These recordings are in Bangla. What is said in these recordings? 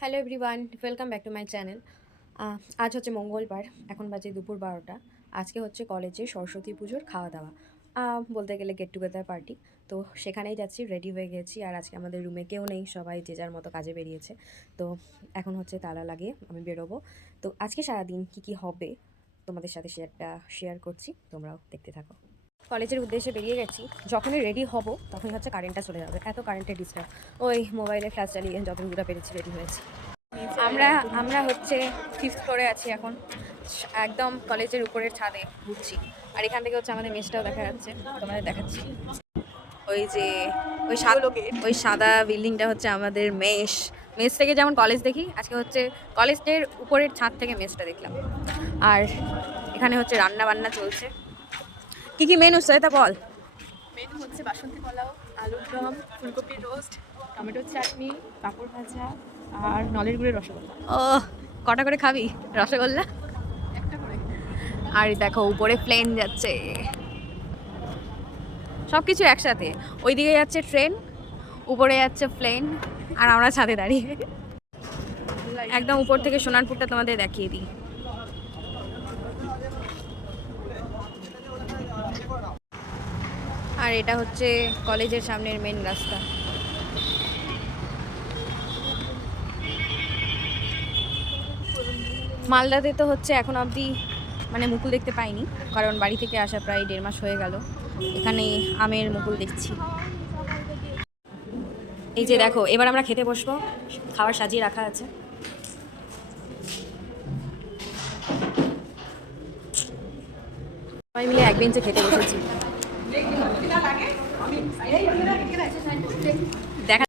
Hello everyone, welcome back to my channel. আজ হচ্ছে মঙ্গলবার, এখন বাজে দুপুর 12টা। আজকে হচ্ছে কলেজে সরস্বতী পুজোর খাওয়া দাওয়া, বলতে গেলে গেট টুগেদার পার্টি। তো সেখানেই যাচ্ছি, রেডি হয়ে গেছি। আর আজকে আমাদের রুমে কেউ নেই, সবাই যে যার মতো কাজে বেরিয়েছে। তো এখন হচ্ছে তালা লাগিয়ে আমি বেরোবো। তো আজকে সারাদিন কী কী হবে তোমাদের সাথে শেয়ার করছি, তোমরাও দেখতে থাকো। কলেজের উদ্দেশ্যে বেরিয়ে গেছি। যখনই রেডি হব তখনই হচ্ছে কারেন্টটা চলে যাবে, এত কারেন্টের ডিস্টার্ব। ওই মোবাইলে ফ্ল্যাশ চালিয়ে যতটুকুটা পেরেছি রেডি হয়েছি। আমরা আমরা হচ্ছে 5th ফ্লোরে আছি এখন, একদম কলেজের উপরের ছাদে ঘুরছি। আর এখান থেকে হচ্ছে আমাদের মেসটাও দেখা যাচ্ছে, তোমাদের দেখাচ্ছি। ওই যে ওই সাদা বিল্ডিংটা হচ্ছে আমাদের মেস। মেস থেকে যেমন কলেজ দেখি, আজকে হচ্ছে কলেজের উপরের ছাদ থেকে মেসটা দেখলাম। আর এখানে হচ্ছে রান্না বান্না চলছে। কি কি মেনু সেটা বল। মেনু হচ্ছে বাসন্তী পোলাও, আলুর দম, ফুলকপির রোস্ট, টমেটোর চাটনি, পাঁপড় ভাজা আর নলের গুড়ের রসগোল্লা। ও, কটা করে খাবি রসগোল্লা? একটা করে। আর দেখো উপরে প্লেন যাচ্ছে, সব কিছু একসাথে। ওইদিকে যাচ্ছে ট্রেন, উপরে যাচ্ছে প্লেন, আর আমরা ছাদে দাঁড়িয়ে একদম উপর থেকে সোনারপুরটা তোমাদের দেখিয়ে দিই। আর এটা হচ্ছে কলেজের সামনের মেন রাস্তা। মালদাতে তো হচ্ছে এখন অবধি মানে মুকুল দেখতে পাইনি, কারণ বাড়ি থেকে আসা প্রায় 1.5 মাস হয়ে গেল। এখানে আমের মুকুল দেখছি। এই যে দেখো, এবার আমরা খেতে বসবো, খাবার সাজিয়ে রাখা আছে। সবাই মিলে এক বেঞ্চে খেতে বসেছি। দেখা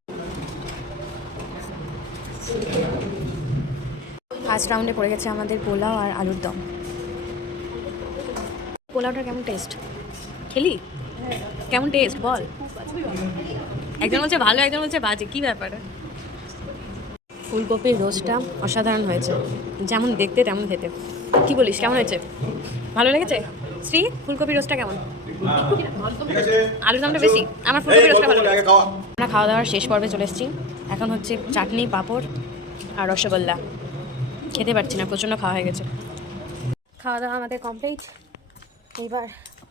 ফার্স্ট রাউন্ডে পড়ে গেছে আমাদের পোলাও আর আলুর দম। পোলাওটার কেমন টেস্ট খেলি? কেমন টেস্ট বল। একজন বলছে ভালো, একজন বলছে বাজে, কি ব্যাপার? ফুলকপির রোস্টটা অসাধারণ হয়েছে, যেমন দেখতে তেমন খেতে। কি বলিস, কেমন হয়েছে? ভালো লেগেছে? শ্রী, ফুলকপির রোস্টটা কেমন? আলুর দামটা বেশি, আমার ফুলকপির রোস্টটা ভালো লেগেছে। আমরা খাওয়া দাওয়ার শেষ পর্বে চলে এসেছি। এখন হচ্ছে চাটনি, পাঁপড় আর রসগোল্লা। খেতে পারছি না, প্রচণ্ড খাওয়া হয়ে গেছে। খাওয়া দাওয়া আমাদের কমপ্লিট। এইবার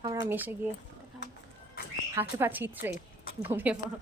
আমরা মেশে গিয়ে হাত পা ছিঁচড়ে ঘুমিয়ে পড়ব।